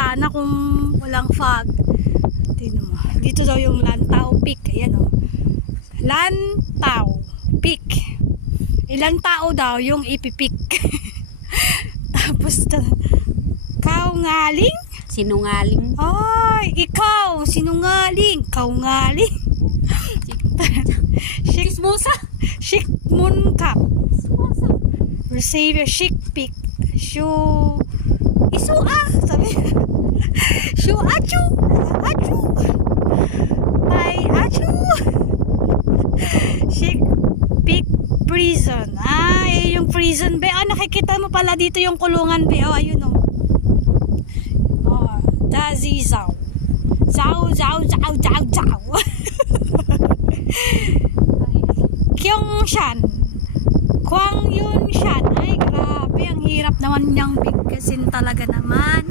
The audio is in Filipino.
sana kung walang fog. Tingnan mo. Dito daw yung Lantau Peak. Ayan o. Lantau Peak. Ilang tao daw yung ipipik. Tapos, kaungaling? Sinungaling. Ay, ikaw, sinungaling. Kaungaling. Chismosa. Shikmun ka. Chismosa. Receive a chic pic. Shu. Isua. Sabi. Shu achu. Achu. Ay, achu. Chic pic prison. Ay, yung prison be. Ah, nakikita mo pala dito yung kulungan be. Oh, ayun oh. Oh, Dazi Zao. Zao, zao, zao, zao, zao. Kyung Shan. Kwang Yun Shan. Ay, grabe. Ang hirap naman niyang bigkasin talaga naman.